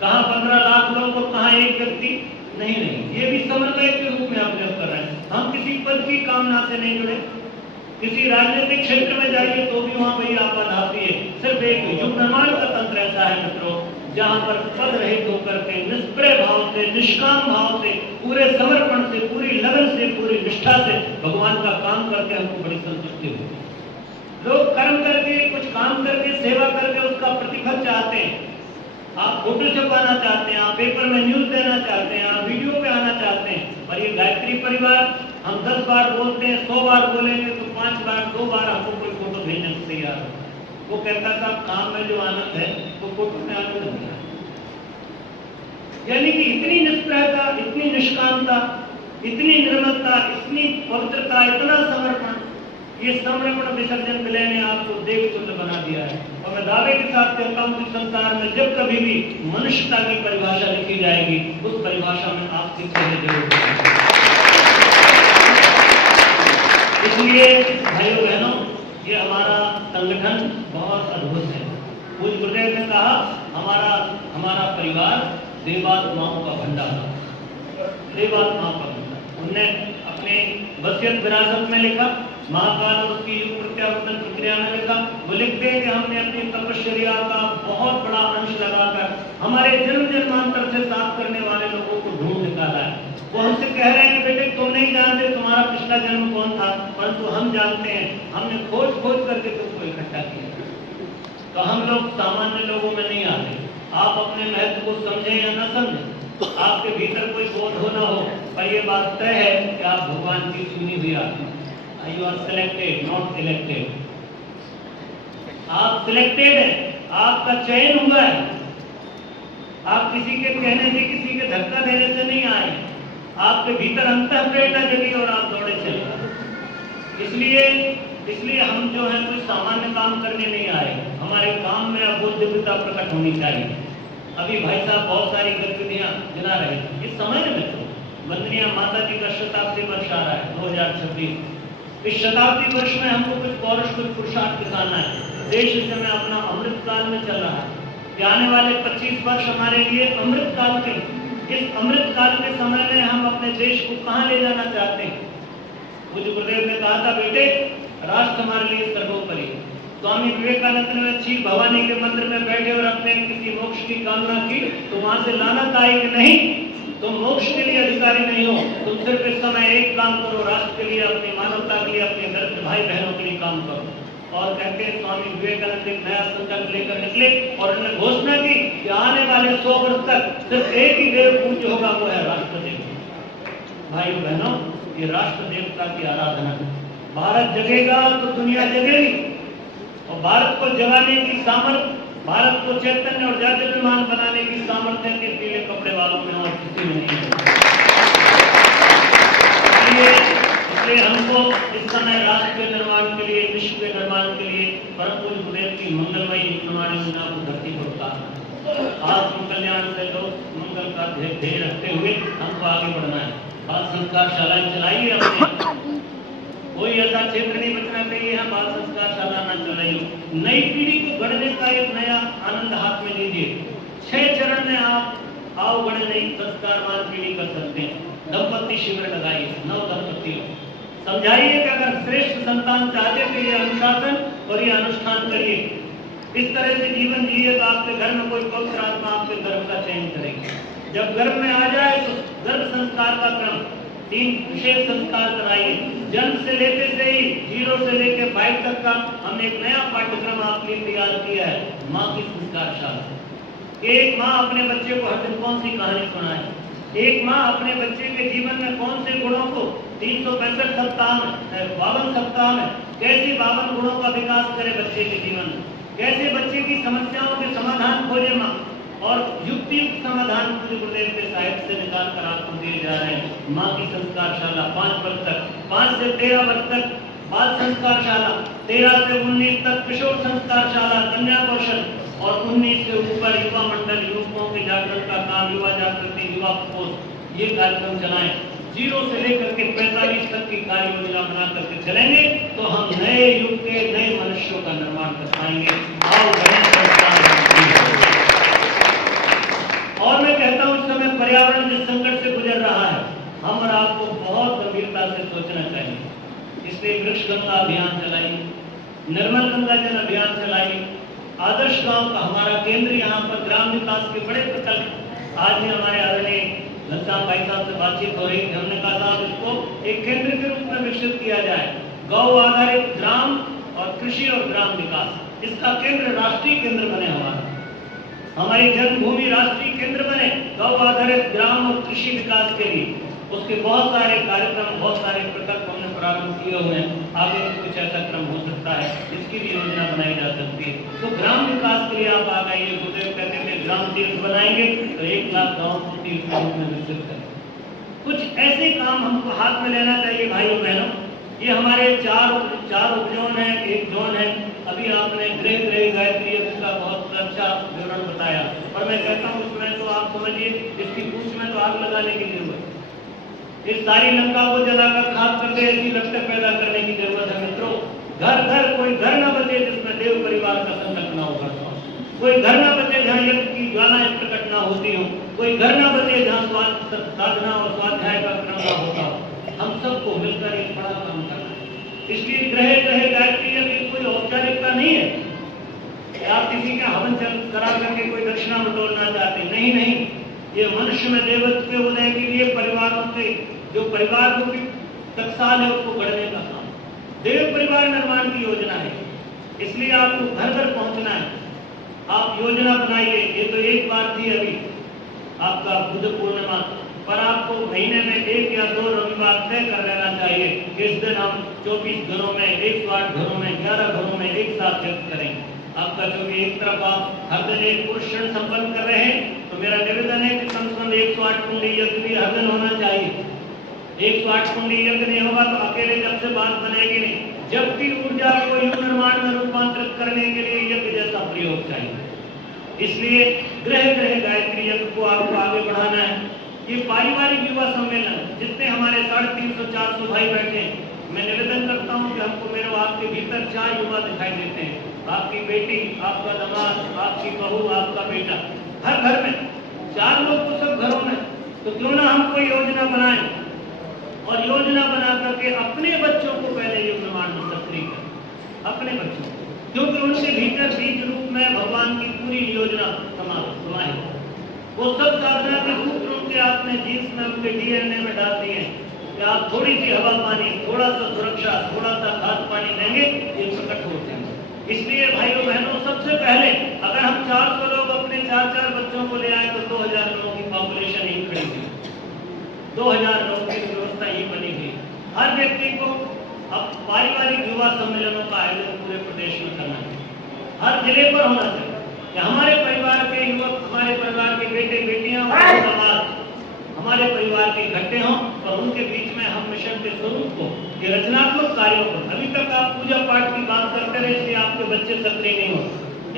कहाँ 15 लाख लोग और कहाँ एक व्यक्ति, नहीं नहीं, ये भी समन्वय के रूप में आप कर रहे हैं। हम किसी पद की कामना से नहीं जुड़े। किसी राजनीतिक क्षेत्र में जाइए तो भी वहां वही आपद आती है। सिर्फ एक युग निर्माण का तंत्र ऐसा है मित्रों, जहां पर पद रहित होकर के निष्प्रय भाव से, निष्काम भाव से, पूरे समर्पण से, पूरी लगन से, पूरी निष्ठा से भगवान का काम करके हमको बड़ी संतुष्टि होती है। लोग कर्म करके, कुछ काम करके, सेवा करके उसका प्रतिफल चाहते हैं। आप फोटो छपवाना चाहते हैं, आप पेपर में न्यूज देना चाहते हैं, आप वीडियो पे आना चाहते हैं, पर ये गायत्री परिवार, हम 10 बार बोलते हैं, 100 बार बोलेंगे तो 5 बार, 2 बार हमको कोई फोटो भेजने को तैयार है। वो कहता था काम में जो आनंद है वो फोटो में आनंद नहीं है। यानी कि इतनी निष्प्रयता, इतनी निष्कामता, इतनी निर्मलता, इतनी पवित्रता, इतना समर्पण, ये समर्पण विसर्जन विलय ने आपको देव तुल्य बना दिया है। और मैं दावे के साथ कहता हूं कि संसार में जब कभी भी मनुष्यता की परिभाषा लिखी जाएगी, उस परिभाषा में आपके चेहरे जरूर होंगे। इसलिए भाइयों बहनों, ये हमारा संगठन बहुत अद्भुत है। पूज्य गुरुदेव ने कहा हमारा परिवार देवात्माओं का भंडार, देवात्माओं का भंडार। उनने अपने वसीयत विरासत में लिखा, महाकाल और उसकी युग प्रत्यावर्तन प्रक्रिया में लिखा। वो लिखते हैं कि हमने अपनी तपश्चर्या का बहुत बड़ा अंश लगाकर हमारे जन्म जन्मांतर से साथ करने वाले लोगों को ढूंढ निकाला है। वो हमसे कह रहे हैं कि बेटे तुम नहीं जानते तुम्हारा पिछला जन्म कौन था, परंतु हम जानते हैं, हमने खोज खोज करके तुमको इकट्ठा किया। तो हम लोग सामान्य लोगों में नहीं आते। आप अपने महत्व को समझें या न समझें, आपके भीतर कोई बोध हो ना हो, पर ये बात तय है कि आप भगवान की चुनी हुई आत्मा। You are selected not elected. आप सिलेक्टेड है, आपका चयन हुआ है। आप किसी के कहने से, किसी के धक्का देने से नहीं आए। आपके भीतर अंतः प्रेरणा जगी और आप दौड़े चले। इसलिए हम जो है कोई सामान्य काम करने नहीं आए। हमारे काम में अबोध दिव्यता प्रकट होनी चाहिए। अभी भाई साहब बहुत सारी गतिविधियां गिना रहे हैं। इस समय में तो वंदनीय माता जी का शताब्दी वर्ष आ रहा है 2026। इस शताब्दी वर्ष में हमको कुछ पौरुष, कुछ पुरुषार्थ दिखाना है। देश इस समय अपना अमृत काल में चल रहा है कि आने वाले 25 वर्ष हमारे लिए अमृत काल के। इस अमृत काल के समय में हम अपने देश को कहाँ ले जाना चाहते हैं? मुझे गुरुदेव ने कहा था, बेटे राष्ट्र हमारे लिए सर्वोपरि। स्वामी विवेकानंद ने चीख भवानी के मंदिर में बैठे और अपने किसी मोक्ष की कामना की तो वहां से लानत आई कि नहीं, तुम मोक्ष के लिए अधिकारी नहीं हो, तुम सिर्फ इस समय एक काम करो, राष्ट्र के लिए, अपनी मानवता के लिए, अपने दरिद्र भाई बहनों के लिए काम करो। और कहते स्वामी विवेकानंद एक नया संकल्प लेकर निकले और उन्होंने घोषणा की कि आने वाले 100 वर्ष तक सिर्फ एक ही देव पूज्य होगा, वो है राष्ट्रदेव। भाई बहनों, ये राष्ट्र देवता की आराधना है। भारत जगेगा तो दुनिया जगेगी, और भारत को जगाने की सामर्थ्य, भारत को चैतन्य और जागृतमान बनाने की सामर्थ्य के पीले कपड़े वालों में और किसी में नहीं है। इसलिए हमको इस समय राष्ट्र के निर्माण के लिए, विश्व के निर्माण के लिए परम पूज्य गुरुदेव की मंगलमयी प्रणाम योजना को धरती पर उतारना। आत्म कल्याण से लोग मंगल का ध्येय रखते हुए हमको आगे बढ़ना है। बाल संस्कार शालाएं चलाइए अपने, कोई ऐसा क्षेत्र नहीं बचना चाहिए हम बाल संस्कार शाला न चलाइए। नई पीढ़ी को गढ़ने का एक नया आनंद हाथ में लीजिए। 6 चरण में आप आओ गढ़ नई संस्कारवान पीढ़ी कर सकते हैं। दंपत्ति शिविर लगाइए, 9 दंपत्तियों समझाइए कि अगर श्रेष्ठ संतान चाहते तो ये अनुशासन और ये अनुष्ठान करिए, इस तरह से जीवन जिए तो आपके घर में कोई पवित्र आत्मा आपके गर्भ का चयन करेगी। जब गर्भ में आ जाए तो गर्भ संस्कार का क्रम 3 विशेष संस्कार कराइए। जन्म से लेते से ही 0 से लेकर 5 तक का हमने एक नया पाठ्यक्रम आपके लिए तैयार किया है, माँ की संस्कारशाला। एक माँ अपने बच्चे को हर दिन कौन सी कहानी सुनाए, एक माँ अपने बच्चे के जीवन में कौन से गुणों को 365 सप्ताह में, 52 सप्ताह में कैसे 52 गुणों का विकास करे बच्चे के जीवन में, कैसे बच्चे की समस्याओं के समाधान खोजे माँ, और युक्तियुक्त समाधान मुझे गुरुदेव के साहित्य से निकाल कर आपको दिए जा रहे हैं। माँ की संस्कारशाला 5 वर्ष तक, 5 से 13 वर्ष तक बाल संस्कारशाला, 13 से 19 तक किशोर संस्कारशाला, कन्या कौशल, और 19 से ऊपर युवा मंडल, युवकों के जागरण का काम, युवा जागृति, युवा प्रकोष्ठ, ये कार्यक्रम चलाएं। 0 से लेकर के 45 तक की कार्य योजना बना करके चलेंगे तो हम नए युग के नए मनुष्यों का निर्माण कर पाएंगे। और मैं कहता हूं, इस समय पर्यावरण जिस संकट से गुजर रहा है, हम और आपको बहुत गंभीरता से सोचना चाहिए। इसलिए वृक्ष गंगा अभियान चलाइए, निर्मल गंगा जल अभियान चलाइए। आदर्श गांव का हमारा केंद्र, यहाँ पर ग्राम विकास के बड़े प्रकल्प, आज ही हमारे आदरणीय घनश्याम भाई साहब से बातचीत हो रही थी। हमने कहा साहब इसको एक केंद्र के रूप में विकसित किया जाए, गौ आधारित ग्राम और कृषि और ग्राम विकास, इसका केंद्र राष्ट्रीय केंद्र बने, हमारी जन्मभूमि राष्ट्रीय केंद्र बने गौ आधारित ग्राम और कृषि विकास के लिए। उसके बहुत सारे कार्यक्रम, बहुत सारे प्रकल्प हमने प्रारंभ किए हुए हैं। आगे कुछ ऐसा क्रम हो सकता है, इसकी भी योजना बनाई जा सकती है। तो ग्राम विकास के लिए आप आ गए। गुरुदेव कहते थे ग्राम तीर्थ बनाएंगे तो 1 लाख गाँव को तीर्थ के रूप में विकसित करें। कुछ ऐसे काम हमको हाथ में लेना चाहिए भाइयों बहनों। ये हमारे चार उपजोन है, एक जोन है। अभी आपने गृह गायत्री का बहुत अच्छा विवरण बताया, और मैं कहता हूँ उसमें तो आप समझिए इसकी पूछ में तो आग लगाने की जरूरत है। इस सारी लंका को जलाकर खाक कर दे, ऐसी लपटें पैदा करने की जरूरत है मित्रों। घर घर कोई घर न बचे जिसमें देव परिवार का संकट न होगा, कोई घर न बचे जहाँ यज्ञ की ज्वालाएं प्रकट न होती हो, कोई घर न बचे जहाँ साधना और स्वाध्याय का क्रम न होता हो। हम सबको मिलकर इस इसलिए ग्रह ग्रह गायत्री यज्ञ कोई औपचारिकता नहीं है कि आप किसी का हवन करा करके कोई दक्षिणा बटोरना चाहते हैं। नहीं नहीं, ये मनुष्य में देवत्व के उदय के लिए परिवारों के जो परिवार को भी टकसाल है उसको गढ़ने का काम, देव परिवार निर्माण की योजना है। इसलिए आपको घर घर पहुंचना है, आप योजना बनाइए। ये तो एक बार थी अभी आपका बुध पूर्णिमा, पर आपको महीने में 1 या 2 रविवार तय कर लेना चाहिए। इस दिन हम 24 घरों में, 108 घरों में, 11 घरों में एक साथ व्यक्त करेंगे। आपका जो भी एक तरफ आप हर दिन एक पुरुष क्षण संपन्न कर रहे हैं, तो मेरा निवेदन है कि कम से कम 108 कुंडी यज्ञ भी हर दिन होना चाहिए। 108 कुंडी यज्ञ नहीं होगा तो अकेले जब से बात बनेगी नहीं। जब भी ऊर्जा को युग निर्माण में रूपांतरित करने के लिए यज्ञ जैसा प्रयोग चाहिए। इसलिए ग्रह ग्रह गायत्री यज्ञ को आपको आगे बढ़ाना है। ये पारिवारिक युवा सम्मेलन जितने हमारे 350-400 भाई बैठे हैं, मैं निवेदन करता हूँ कि हमको मेरे आपके भीतर 4 युवा दिखाई देते हैं। आपकी बेटी, आपका दामाद, आपकी बहू, आपका बेटा, हर घर में 4 लोग तो सब घरों में। तो क्यों ना हम कोई योजना बनाएं और योजना बना करके अपने बच्चों को पहले युग निर्माण में सक्रिय करें, अपने बच्चों को, क्योंकि उनके भीतर बीज रूप में भगवान की पूरी योजना समाहित है। वो सब साधना के सूत्र उनके आपने जीन्स में, उनके डीएनए में डाल दिए हैं कि आप थोड़ी सी हवा पानी, थोड़ा सा सुरक्षा, थोड़ा सा खाद पानी देंगे, ये प्रकट होते हैं। इसलिए भाइयों बहनों, सबसे पहले अगर हम 400 लोग अपने 4-4 बच्चों को ले आए तो 2000 लोगों की पॉपुलेशन ही खड़ी हुई, 2000 लोगों की व्यवस्था ही बनी हुई। हर व्यक्ति को अब पारिवारिक युवा सम्मेलनों का आयोजन पूरे प्रदेश में करना है, हर जिले पर होना चाहिए कि हमारे परिवार के युवक, हमारे परिवार के बेटे बेटियां और समाज हमारे परिवार के इकट्ठे हों और उनके बीच में हम मिशन के स्वरूप को, ये रचनात्मक कार्यों को, अभी तक आप पूजा पाठ की बात करते रहे इसलिए आपके बच्चे सक्रिय नहीं हो।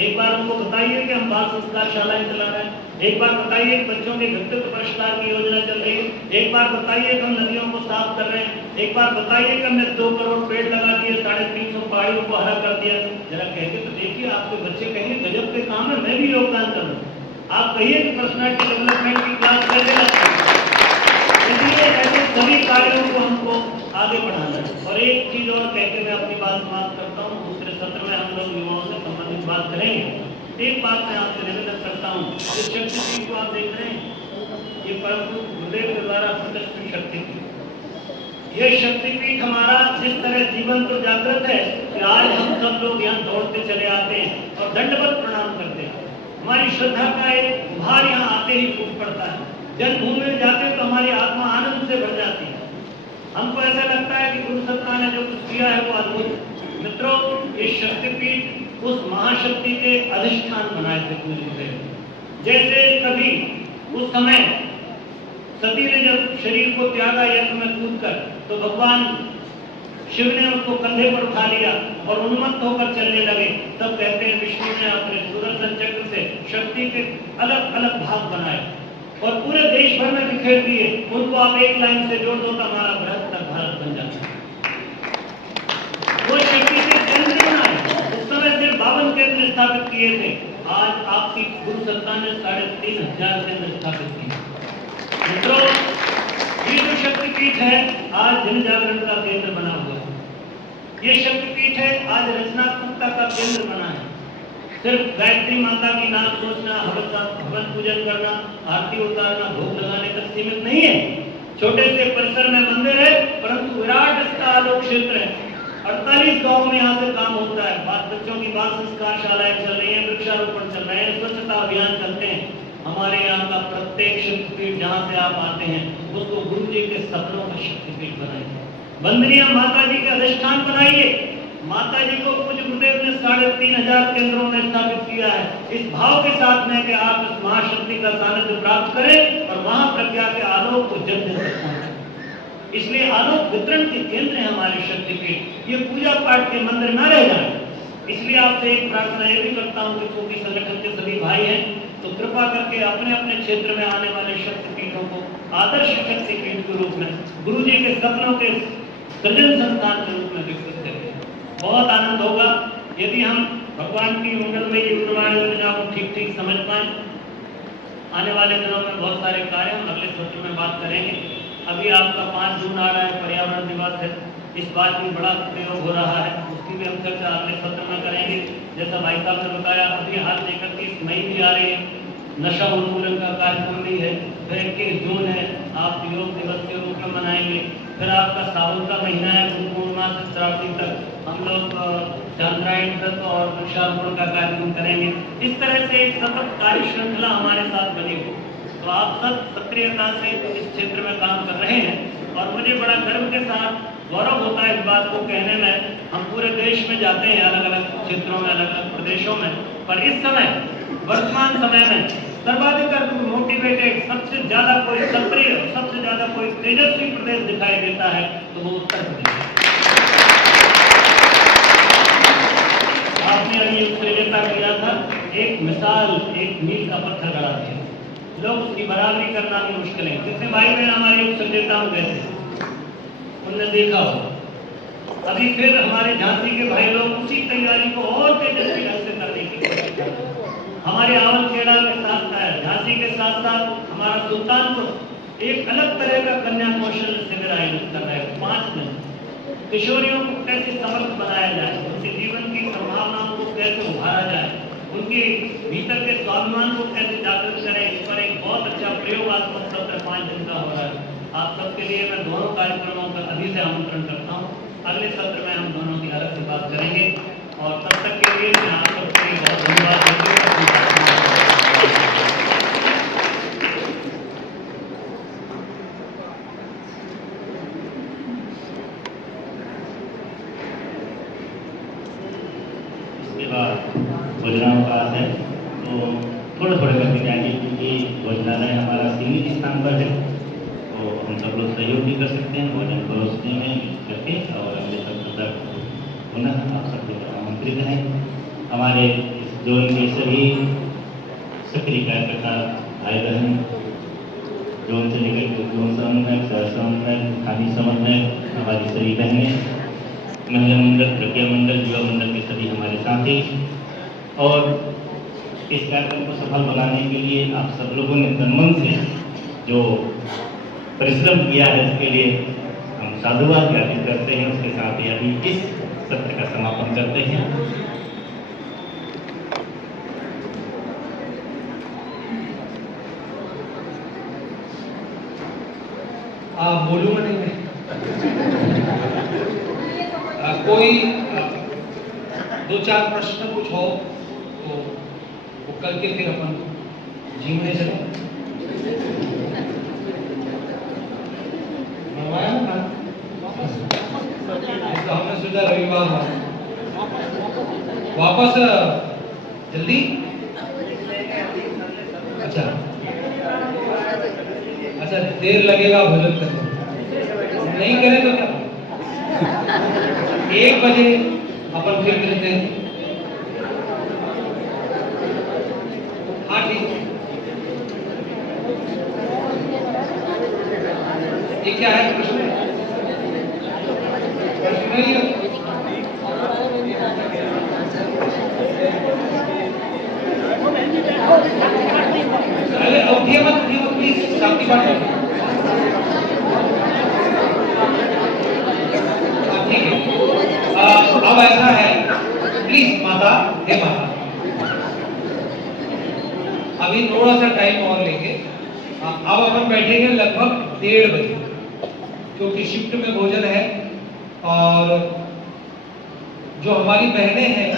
एक बार उनको बताइए कि हम बाल संस्कार शालाएं चला रहे हैं, एक बार बताइए कि बच्चों के व्यक्तित्व परिष्कार की योजना चल रही है, एक बार बताइए कि हम नदियों को साफ कर रहे हैं, एक बार बताइए कि हमने 2 करोड़ पेड़ लगा दिए, 350 पहाड़ियों को हरा कर दिया। जरा कहके तो देखिए, आपके बच्चे कहेंगे गजब के काम है, मैं भी योगदान करूँ। आप कहिए कि पर्सनालिटी डेवलपमेंट की क्लास कैसे लगती है। इसलिए ऐसे सभी कार्यों को हमको आगे बढ़ाना है। और एक चीज और कहकर मैं अपनी बात समाप्त करता हूँ, दूसरे सत्र में हम लोग युवाओं से संबंधित बात करेंगे। एक बात मैं आपसे निवेदन करता हूँ, इस शक्तिपीठ को आप देख रहे हैं, ये परम गुरुदेव के द्वारा प्रतिष्ठित शक्तिपीठ। ये शक्तिपीठ हमारा जिस तरह जीवन तो जागृत है कि आज हम सब लोग यहाँ दौड़ते चले आते हैं और दंडवत प्रणाम करते हैं। हमारी श्रद्धा का एक भार यहाँ आते ही फूट पड़ता है। जन्मभूमि में जाते हैं तो हमारी आत्मा आनंद से भर जाती है। हमको ऐसा लगता है कि गुरु सत्ता ने जो कुछ किया है वो अद्भुत। मित्रों, ये शक्तिपीठ उस महाशक्ति के अधिष्ठान बनाए थे पूज्य। जैसे कभी उस समय सती ने जब शरीर को त्यागा यज्ञ में कूदकर, तो भगवान शिव ने उसको कंधे पर उठा लिया और उन्मत्त होकर चलने लगे। तब कहते हैं विष्णु ने अपने सुदर्शन चक्र से शक्ति के अलग अलग भाग बनाए और पूरे देश भर में बिखेर दिए। उनको आप एक लाइन से जोड़ दो तो हमारा बृहत्तर भारत बन जाता है। वो शक्ति से केंद्र बनाए, उस समय सिर्फ 52 केंद्र स्थापित किए थे। आज आपकी गुरु सत्ता ने 3500 केंद्र स्थापित किए। मित्रों, ये जो शक्तिपीठ है आज जन जागरण का केंद्र बना हुआ है। ये शक्तिपीठ है आज रचनात्मकता का केंद्र बना है। सिर्फ गायत्री माता की नाम सोचना, हवन पूजन करना, आरती उतारना, भोग लगाने तक सीमित नहीं है। छोटे से परिसर में मंदिर है, परंतु विराट इसका आलोक क्षेत्र है। 48 गाँव में यहाँ से काम होता है। बच्चों की बाल संस्कार शालाएं चल रही है, वृक्षारोपण चल रहे हैं, स्वच्छता अभियान चलते हैं। हमारे यहाँ का प्रत्येक शक्तिपीठ जहाँ से आप आते हैं उसको गुरु जी के सपनों का शक्तिपीठ बनाइए। वंदनीय माता जी के अधिष्ठान बनाइए। माता जी को पूज्य गुरुदेव ने 3500 केंद्रों में स्थापित किया है, इस भाव के साथ में कि आप इस महाशक्ति का सानिध्य प्राप्त करें और महाप्रज्ञा के आलोक को जन जन तक पहुंचाएं। इसलिए आलोक वितरण के केंद्र है हमारे शक्तिपीठ। ये पूजा पाठ के मंदिर न रह जाए। इसलिए आपसे एक प्रार्थना ये भी करता हूँ कि चूंकि संगठन के सभी भाई हैं, तो कृपा करके अपने अपने क्षेत्र में आने वाले शक्तिपीठों को आदर्श शक्तिपीठ के रूप में, गुरु जी के सपनों के सृजन संस्थान के रूप में विकसित करें। बहुत आनंद होगा यदि हम भगवान की मंगलमयी युग निर्माण योजना को ठीक ठीक समझ पाए। आने वाले दिनों में बहुत सारे कार्य हम अगले सत्र में बात करेंगे। अभी आपका 5 जून आ रहा है, पर्यावरण दिवस है। इस बात में बड़ा प्रयोग हो रहा है, उसकी भी हम चर्चा अगले सत्र में करेंगे। जैसा भाई साहब ने बताया, अभी हाल 31 मई भी आ रही है, नशा उन्मूलन का कार्यक्रम भी है, फिर 21 जून है, आप योग दिवस के रूप में मनाएंगे, फिर आपका सावन का महीना है, गुरु पूर्णिमा से श्रावणी तक हम लोग चंद्रायण व्रत और वृक्षारोपण का कार्यक्रम करेंगे। इस तरह से एक सतत कार्य श्रृंखला हमारे साथ बनी हो। तो आप सब सक्रियता से इस क्षेत्र में काम कर रहे हैं और मुझे बड़ा गर्व के साथ गौरव होता है इस बात को कहने में। हम पूरे देश में जाते हैं, अलग अलग क्षेत्रों में, अलग अलग प्रदेशों में, पर इस समय वर्तमान समय में सर्वाधिक मोटिवेटेड, सबसे ज्यादा कोई सक्रिय, सबसे ज्यादा कोई तेजस्वी प्रदेश दिखाई देता है तो वो उत्तर प्रदेश है। आपने अभी उत्तेजता किया था, एक मिसाल, एक मील का पत्थर गड़ा दिया, लोग उसकी बराबरी करना भी मुश्किल है। जितने भाई बहन हमारे उत्तेजता में गए थे उनने देखा हो, अभी फिर हमारे झांसी के भाई लोग उसी तैयारी को और तेजस्वी ढंग से करने की कोशिश कर रहे हैं। हमारे आवलखेड़ा के साथ झांसी के साथ साथ हमारा सुल्तानपुर एक अलग तरह का कन्या कौशल शिविर आयोजित कर रहा है। 5 दिन किशोरियों को कैसे समर्थ बनाया जाए, उनके जीवन की संभावनाओं को कैसे उभारा जाए, उनके भीतर के स्वाभिमान को कैसे जागृत करें, इस पर एक बहुत अच्छा प्रयोगात्मक सत्र 5 दिन का हो रहा है। आप सबके लिए मैं दोनों कार्यक्रमों का अभी से आमंत्रण करता हूँ। अगले सत्र में हम दोनों की अलग से बात करेंगे और तब तक के लिए मैं आप सबके लिए बहुत धन्यवाद देता हूँ। इसके बाद भोजनावकाश है, तो थोड़ा थोड़ा करके जाएंगे क्योंकि भोजनालय हमारा सीमित स्थान पर है, तो हम सब लोग सहयोग भी कर सकते हैं भोजन परोसने में करके। और अगले सत्र तक पुनः आप सब लोग आमंत्रित हैं। हमारे इस जोन के सभी सक्रिय कार्यकर्ता भाई बहन, जोन से लेकर जोन समन्वय, सह समन्वय, स्थानीय समन्वय, हमारी सभी बहनें, महिला मंडल, प्रज्ञा मंडल, युवा मंडल के सभी हमारे साथी, और इस कार्यक्रम को सफल बनाने के लिए आप सब लोगों ने तन मन से जो परिश्रम किया है, इसके लिए हम साधुवाद ज्ञापित करते हैं। उसके साथ ही अभी इस सत्र का समापन करते हैं। बोलूंगा नहीं मैं। कोई 2-4 प्रश्न कुछ हो तो वो करके फिर अपन जीवने चले। तो हमने सोचा रविवार वापस जल्दी। अच्छा, देर लगेगा भोजन करने, नहीं करें तो क्या, 1 बजे अपन फिर मिलते हैं। हाँ ठीक, ये क्या है प्रश्न? अरे उठिए मत प्लीज, शांति बात है। ठीक है, अब ऐसा है, प्लीज माता, हे माता, अभी थोड़ा सा टाइम और लेंगे। अब अपन बैठेंगे लगभग 1:30 बजे, क्योंकि शिफ्ट में भोजन है। और जो हमारी बहनें हैं,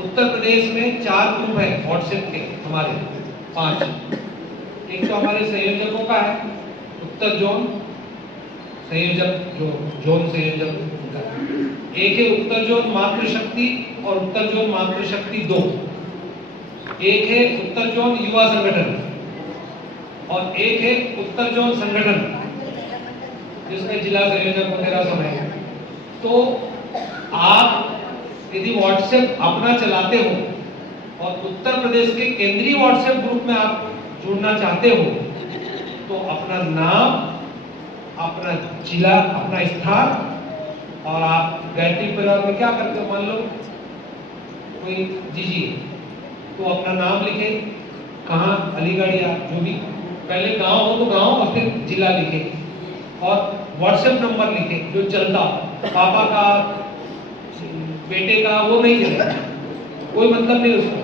उत्तर प्रदेश में 4 ग्रुप है व्हाट्सएप के हमारे, 5। एक तो हमारे संयोजकों का है, उत्तर जोन संयोजक, जो जोन संयोजक का। एक है उत्तर जोन मातृशक्ति और उत्तर जोन मातृशक्ति 2। एक है उत्तर जोन युवा संगठन और एक है उत्तर जोन संगठन, जिसमें जिला संयोजक वगैरह सब है। तो आप यदि व्हाट्सएप अपना चलाते हो और उत्तर प्रदेश के केंद्रीय व्हाट्सएप ग्रुप में आप जुड़ना चाहते हो, तो अपना नाम, अपना जिला, अपना स्थान, और आप गायत्री परिवार में क्या करते हो, मान लो कोई जी, तो अपना नाम लिखे, कहाँ, अलीगढ़ या जो भी, पहले गांव हो तो गांव और फिर जिला लिखे, और व्हाट्सएप नंबर लिखें जो चलता, पापा का, बेटे का, वो नहीं चलेगा, कोई मतलब नहीं उसका,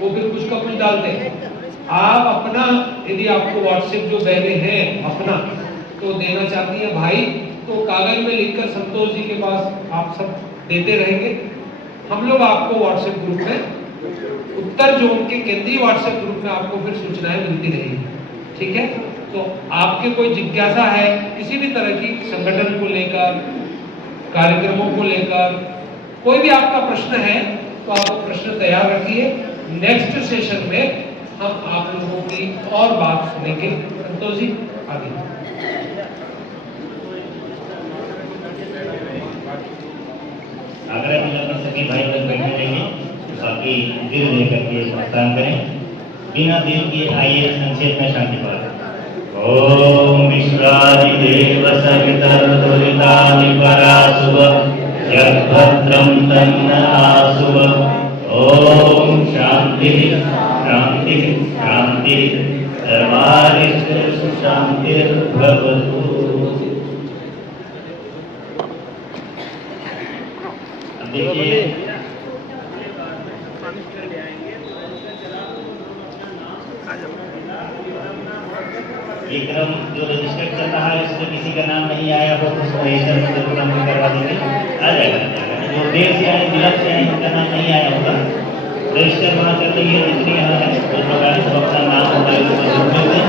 वो फिर कुछ का कुछ डालते हैं। आप अपना, यदि आपको व्हाट्सएप जो पहले है अपना तो देना चाहती है भाई, तो कागज में लिखकर संतोष जी के पास आप सब देते रहेंगे। हम लोग आपको व्हाट्सएप ग्रुप में, उत्तर जोन के केंद्रीय व्हाट्सएप ग्रुप में आपको फिर सूचनाएं मिलती रहेंगी, ठीक है। तो आपके कोई जिज्ञासा है किसी भी तरह की, संगठन को लेकर, कार्यक्रमों को लेकर, कोई भी आपका प्रश्न है तो आप प्रश्न तैयार रखिए। नेक्स्ट सेशन में हम आप लोगों की और बात सुनेंगे। संतोष जी आगे। आग्रह में अपने सभी भाई लोग बैठे रहिए, बाकी दिल लेकर के प्रस्थान करें। बिना देर किए आइए संक्षेप में शांति पाठ। ओम विश्वादि देव सविता दुरितानि परासुव यद्भद्रं तन्न आसुव। ओम शांति शांति शांति सर्वारिष्ट शांतिर्भवतु। अब देखिए ये क्रम जो रजिस्टर चल रहा है इसमें किसी का नाम नहीं आया हो तो उसको रजिस्टर में जरूर हम करवा देंगे, आ जाएगा। जो देर से आए, विलम्ब से आए, उनका नाम नहीं आया होगा, रजिस्टर वहाँ कर लीजिए। जितने यहाँ है उस प्रकार से अपना नाम मोबाइल नंबर